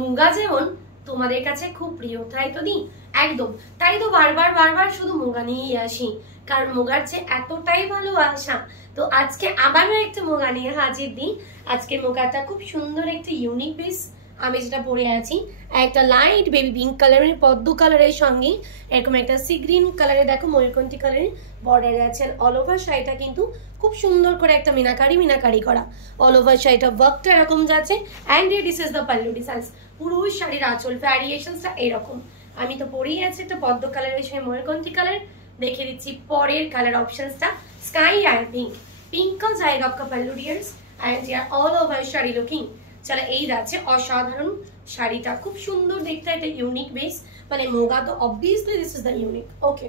মুগা যেমন তোমাদের কাছে খুব প্রিয়, তাই তো দি? একদম, তাই তো বারবার বারবার শুধু মুগা নিয়েই আসি, কারণ মুগার যে এতটাই ভালোবাসা। তো আজকে আবারও একটা মুগা নিয়ে হাজির দি। আজকের মুগাটা খুব সুন্দর একটা ইউনিক পিস। আমি যেটা পরে আছি একটা লাইট বেবি পিঙ্ক কালারের পদ্ম কালারের সঙ্গে এরকম একটা সি গ্রিন কালারের দেখো ময়ূরকণ্ঠী কালারের বর্ডার আছে। অল ওভার শাড়িটা কিন্তু খুব সুন্দর করে একটা মিনাকারি করা। অল ওভার শাড়িটা ওয়ার্কটা এরকম যাচ্ছে। And this is the pallu design. পুরো শাড়ির আঁচল ভ্যারিয়েশনসটা এরকম। আমি তো পরেই আছি একটা পদ্ম কালারের সঙ্গে ময়ূরকণ্ঠী কালার। দেখে দিচ্ছি পরের কালার অপশনসটা স্কাই আর পিঙ্ক। पिंक का जाएगा आपका पल्लू डियर्स एंड यार ऑल ओवर শাড়ি লুকিং। চলো এই যাচ্ছে অসাধারণ শাড়িটা, খুব সুন্দর দেখতে, এটা ইউনিক বেস, মানে মুগা তো obviously this is the unique. Okay,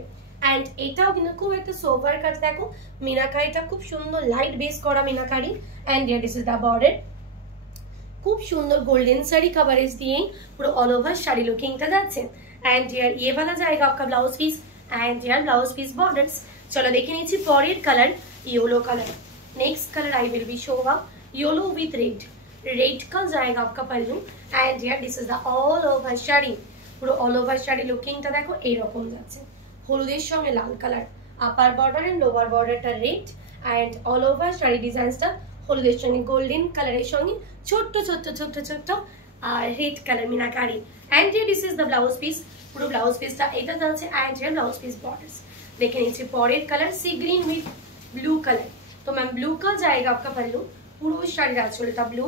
and এটাও কিন্তু খুব একটা সোভার কাজ, দেখো মিনাকারিটা খুব সুন্দর লাইট বেস করা meenakari. And here this is the border, খুব সুন্দর গোল্ডেন साड़ी कवरेज दिए पूरा ऑल ओवर শাড়ি লুকিংটা যাচ্ছে। एंड यार ये वाला जाएगा आपका ब्लाउज पीस एंड यार ब्लाउज पीस बॉर्डर्स। चलो देखे नीचे परेर colour yellow colour. Next colour I will be show up yellow with red. Red का जाएगा आपका पल्लू एंड यार this is the all over sari. পুরো অল ওভার শাড়ি লুকিংটা দেখো এইরকম যাচ্ছে, হলুদের সঙ্গে লাল colour, upper border and lower বর্ডারটা red and all over sari ডিজাইনসটা হলুদের সঙ্গে গোল্ডেন কালারের সঙ্গে ছোট্ট ছোট্ট ছোট্ট ছোট্ট আর রেড কালার মিনাকারি। And here this is the blouse piece. পুরো ব্লাউজ পিসটা এটা যাচ্ছে and here blouse piece borders. देखे नीचे परेर colour sea green with blue colour. तो मैम ब्लू का जाएगा आपका पल्लू, पूरा শাড়ির আঁচলটা ব্লু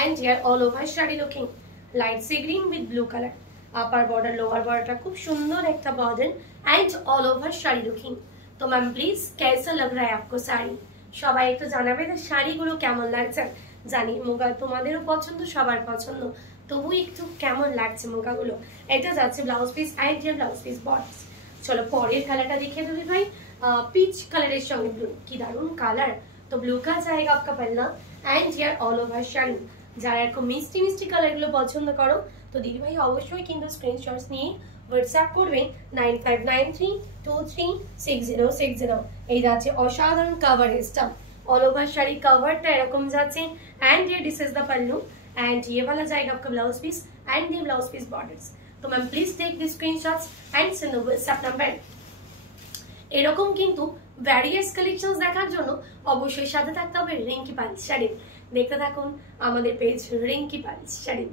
एंड यार all over sari looking light sea green with blue colour. Upper border lower border खूब सुंदर एक border and all over sari looking. तो मैम प्लीज कैसा लग रहा है आपको শাড়ি? সবাই একটু জানাবে যে শাড়িগুলো কেমন লাগছে। জানি মুগা তোমাদেরও পছন্দ, সবার পছন্দ, তবু একটু কেমন লাগছে মুগাগুলো। এটা যাচ্ছে blouse piece and here blouse piece borders. চলো পরের কালারটা দেখিয়ে দেবে ভাই, পিচ কালারের সঙ্গে ব্লু, কি দারুণ কালার। তো ব্লু का जाएगा आपका पल्ला एंड यार ऑल ओवर শাড়ি। যারা এরকম মিষ্টি মিষ্টি কালারগুলো পছন্দ করো তো দিদি ভাই অবশ্যই কিন্তু স্ক্রিনশটস নিয়ে হোয়াটসঅ্যাপ করবে 9593236060। এই যাচ্ছে অসাধারণ কভারেজটা, ऑल ओवर শাড়ি कवरটা এরকম যাচ্ছে एंड ये this is the pallu and ये वाला जाएगा आपका ब्लाउज पीस एंड ये ब्लाउज पीस बॉर्डर्स। तो ma'am please take the screenshots and send the WhatsApp number. এরকম কিন্তু ভ্যারিয়াস কালেকশনস দেখার জন্য অবশ্যই সাথে থাকতে হবে রিঙ্কি পালিশ শাড়ি। দেখতে থাকুন আমাদের পেজ রিঙ্কি পালিশ শাড়ি।